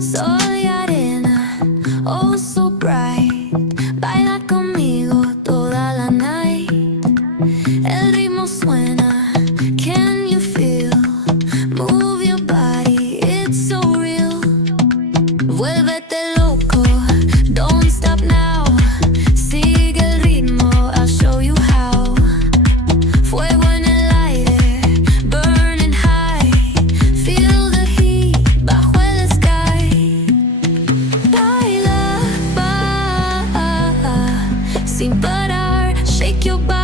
Soy arena, oh so bright. Baila conmigo toda la night. El ritmo suena, can you feel? Move your body, it's so real. Vuélvete loco, don't stop now. Sigue el ritmo, I'll show you how. Fuego en el aire, burning high. Feel the heat bajo el sky. Baila, sin parar, shake your body.